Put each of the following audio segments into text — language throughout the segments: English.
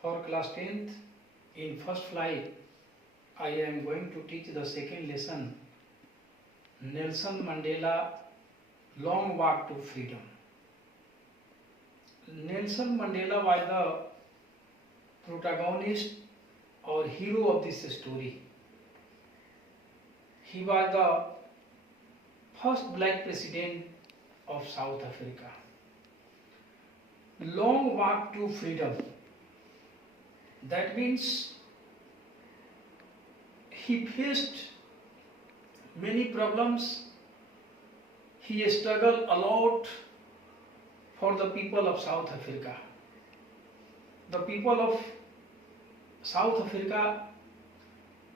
For class 10th, in first flight, I am going to teach the second lesson, Nelson Mandela Long Walk to Freedom. Nelson Mandela was the protagonist or hero of this story. He was the first black president of South Africa. Long walk to freedom. That means he faced many problems. He struggled a lot for the people of South Africa. The people of South Africa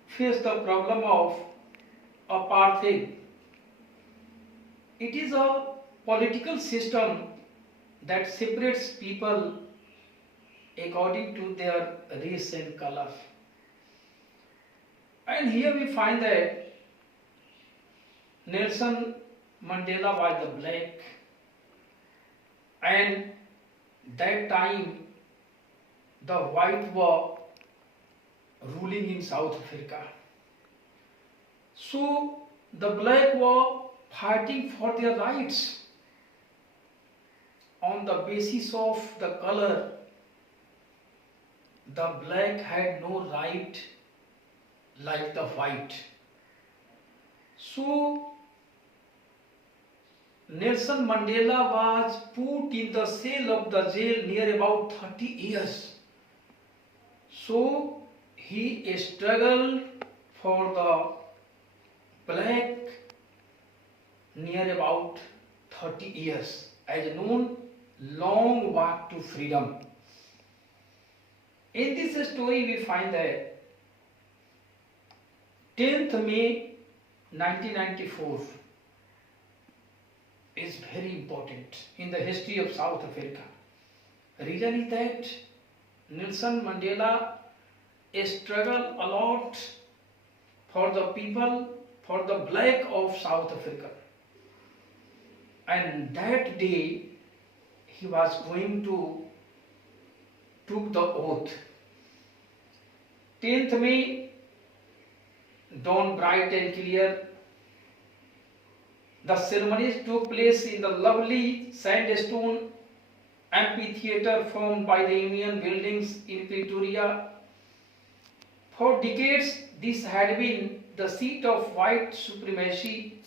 faced the problem of apartheid. It is a political system that separates people according to their race and color. And here we find that Nelson Mandela was the black, and that time the white were ruling in South Africa. So the black were fighting for their rights on the basis of the color. The black had no right like the white. So Nelson Mandela was put in the cell of the jail near about 30 years. So he struggled for the black near about 30 years, as known long walk to freedom. In this story we find that 10th May 1994 is very important in the history of South Africa. Reason is that Nelson Mandela struggled a lot for the people, for the black of South Africa. And that day he was going to took the oath. 10th May, dawn bright and clear. The ceremonies took place in the lovely sandstone amphitheatre formed by the Union Buildings in Pretoria. For decades, this had been the seat of white supremacy,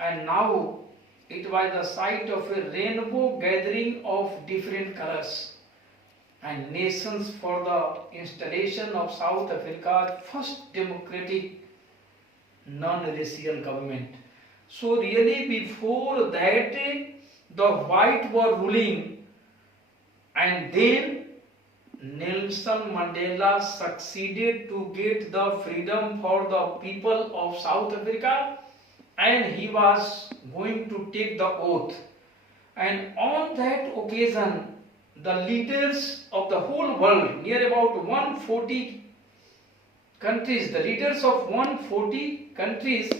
and now it was the site of a rainbow gathering of different colors and nations for the installation of South Africa's first democratic non-racial government. So really before that the white were ruling, and then Nelson Mandela succeeded to get the freedom for the people of South Africa, and he was going to take the oath. And on that occasion the leaders of the whole world, near about 140 countries, the leaders of 140 countries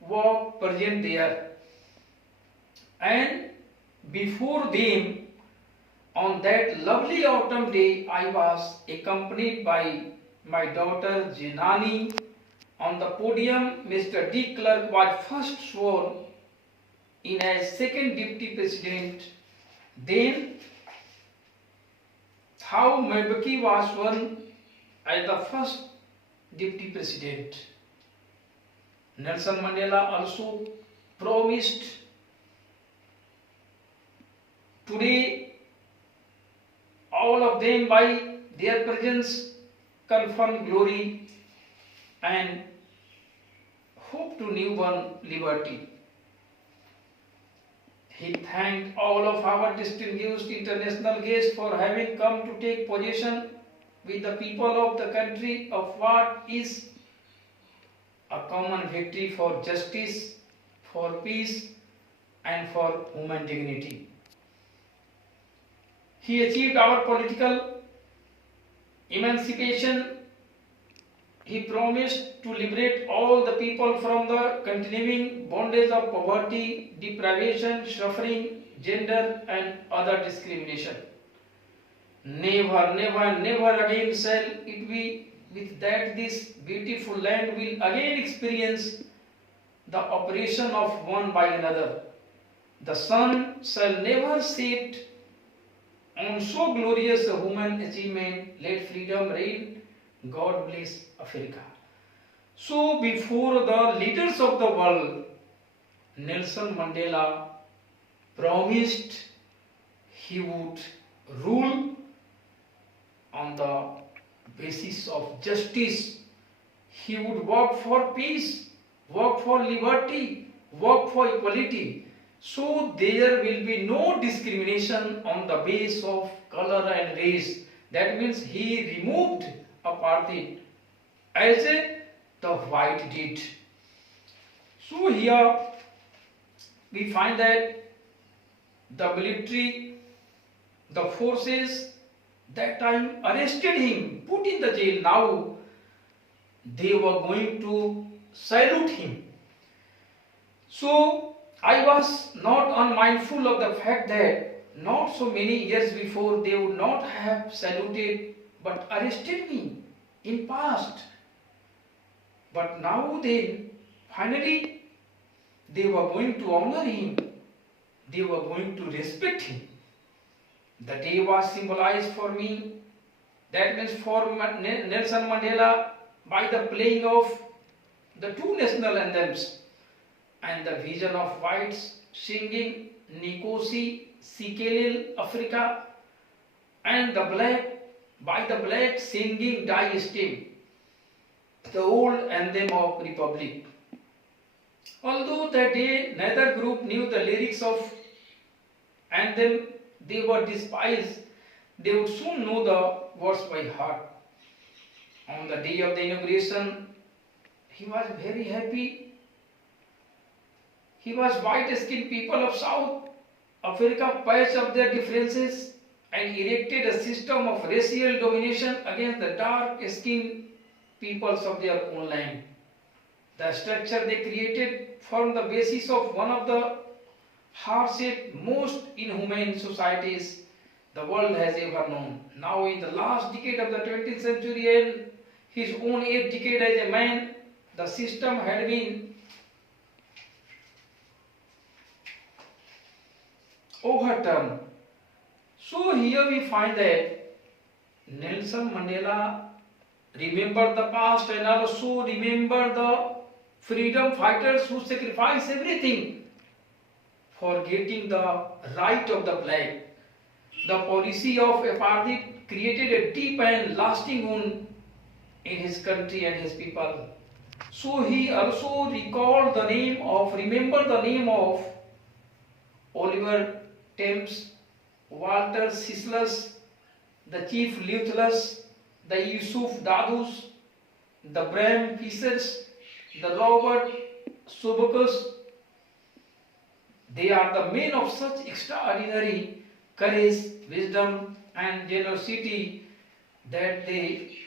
were present there. And before them, on that lovely autumn day, I was accompanied by my daughter Jinani. On the podium, Mr. De Klerk was first sworn in as second deputy president. Then Thabo Mbeki was sworn as the first deputy president. Nelson Mandela also promised, today all of them by their presence confirm glory and hope to newborn liberty. He thanked all of our distinguished international guests for having come to take possession with the people of the country of what is a common victory for justice, for peace, and for human dignity. He achieved our political emancipation. He promised to liberate all the people from the continuing bondage of poverty, deprivation, suffering, gender, and other discrimination. Never, never, never again shall it be with that this beautiful land will again experience the operation of one by another. The sun shall never set on so glorious a human achievement. Let freedom reign. God bless Africa. So, before the leaders of the world, Nelson Mandela promised he would rule on the basis of justice. He would work for peace, work for liberty, work for equality. So there will be no discrimination on the basis of color and race. That means he removed apartheid as the white did. So here we find that the military, the forces that time arrested him, put in the jail. Now they were going to salute him. So I was not unmindful of the fact that not so many years before they would not have saluted but arrested me in past. But now then, finally, they were going to honor him. They were going to respect him. The day was symbolized for me. That means for Nelson Mandela by the playing of the two national anthems and the vision of whites singing Nkosi Sikelel Africa and the black by the black singing Die Stem, the old anthem of Republic. Although that day neither group knew the lyrics of anthem, they were despised, they would soon know the words by heart. On the day of the inauguration, he was very happy. He was white-skinned people of South Africa patched up their differences and erected a system of racial domination against the dark-skinned peoples of their own land. The structure they created formed the basis of one of the harshest, most inhumane societies the world has ever known. Now in the last decade of the 20th century and his own 8th decade as a man, the system had been overturned. So here we find that Nelson Mandela remembered the past and also remembered the freedom fighters who sacrificed everything for getting the right of the black. The policy of apartheid created a deep and lasting wound in his country and his people. So he also remembered the name of Oliver Thames, Walter Sisulu, the Chief Lieutenants, the Yusuf Dadus, the Bram Fishers, the Robert Sobukes. They are the men of such extraordinary courage, wisdom and generosity that they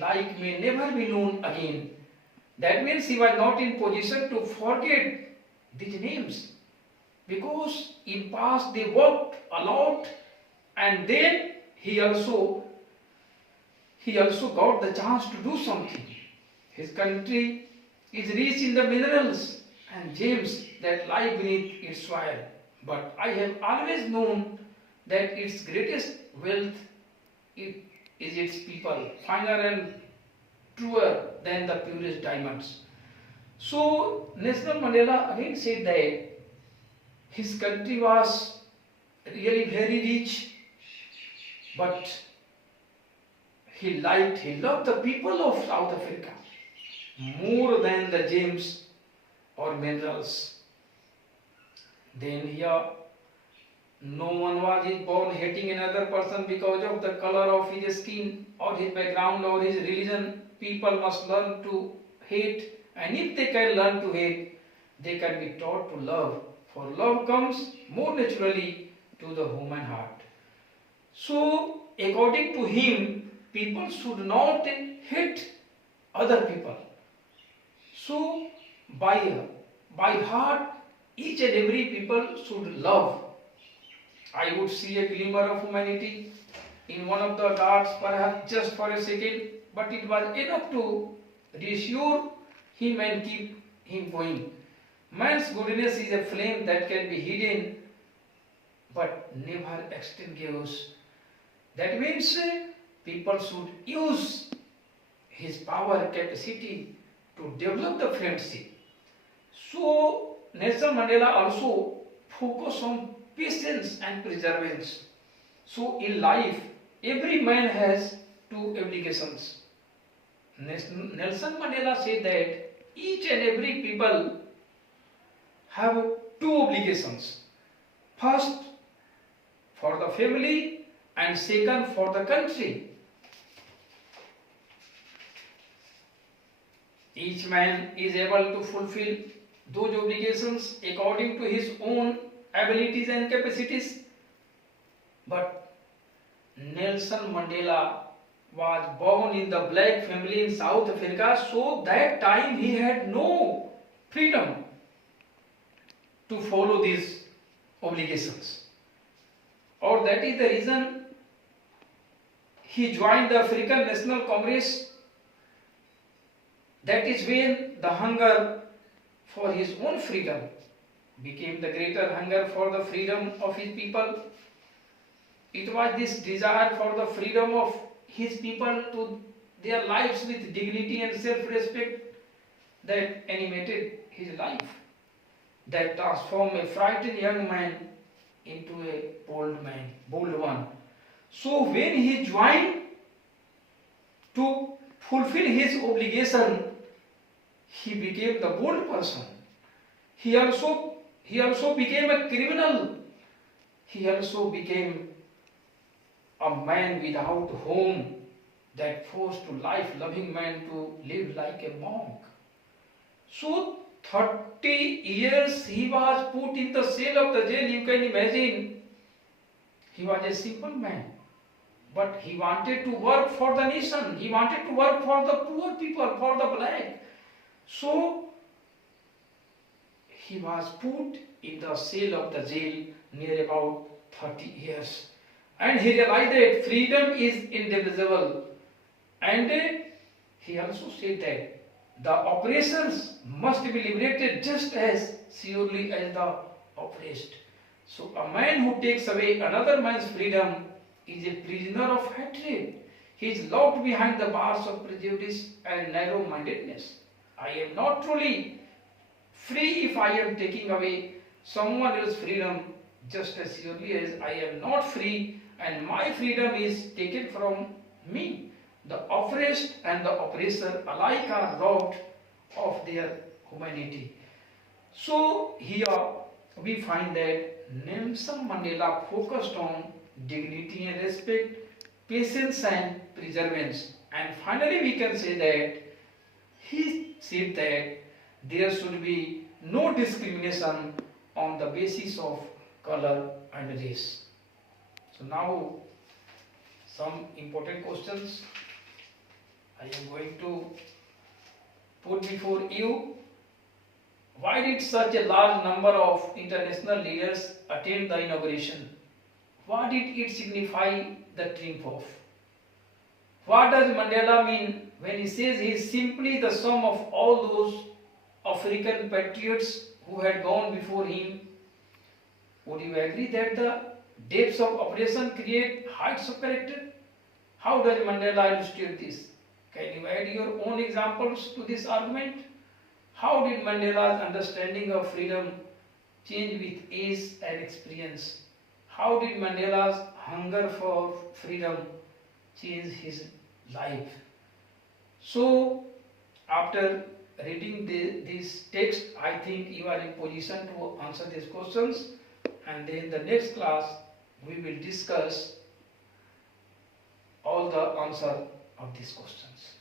like may never be known again. That means he was not in position to forget these names, because in past they worked a lot and then he also got the chance to do something. His country is rich in the minerals and gems that lie beneath its soil, but I have always known that its greatest wealth is its people, finer and truer than the purest diamonds. So Nelson Mandela again said that his country was really very rich, but he loved the people of South Africa more than the gems or minerals. Then here, no one was born hating another person because of the color of his skin or his background or his religion. People must learn to hate, and if they can learn to hate, they can be taught to love. For love comes more naturally to the human heart. So, according to him, people should not hate other people. So, by heart, each and every people should love. I would see a glimmer of humanity in one of the darts, perhaps just for a second, but it was enough to reassure him and keep him going. Man's goodness is a flame that can be hidden but never extinguished. That means people should use his power capacity to develop the friendship. So Nelson Mandela also focused on patience and perseverance. So in life, every man has two obligations. Nelson Mandela said that each and every people have two obligations. First, for the family, and second, for the country. Each man is able to fulfill those obligations according to his own abilities and capacities. But Nelson Mandela was born in the black family in South Africa, so that time he had no freedom to follow these obligations. Or that is the reason he joined the African National Congress. That is when the hunger for his own freedom became the greater hunger for the freedom of his people. It was this desire for the freedom of his people to their lives with dignity and self-respect that animated his life, that transformed a frightened young man into a bold one. So when he joined to fulfill his obligation, he became the bold person. He also became a criminal. He also became a man without home, that forced to life-loving man to live like a monk. So 30 years he was put in the cell of the jail. You can imagine, he was a simple man, but he wanted to work for the nation. He wanted to work for the poor people, for the black. So he was put in the cell of the jail near about 30 years. And he realized that freedom is indivisible. And he also said that the oppressors must be liberated just as surely as the oppressed. So a man who takes away another man's freedom is a prisoner of hatred. He is locked behind the bars of prejudice and narrow-mindedness. I am not truly free if I am taking away someone else's freedom, just as surely as I am not free and my freedom is taken from me. The oppressed and the oppressor alike are robbed of their humanity. So here we find that Nelson Mandela focused on dignity and respect, patience and perseverance. And finally we can say that he said that there should be no discrimination on the basis of color and race. So now some important questions I am going to put before you. Why did such a large number of international leaders attend the inauguration? What did it signify the triumph of? What does Mandela mean when he says he is simply the sum of all those African patriots who had gone before him? Would you agree that the depths of oppression create heights of character? How does Mandela illustrate this? Can you add your own examples to this argument? How did Mandela's understanding of freedom change with age and experience? How did Mandela's hunger for freedom change his life? So, after reading this text, I think you are in position to answer these questions, and then the next class we will discuss all the answer of these questions.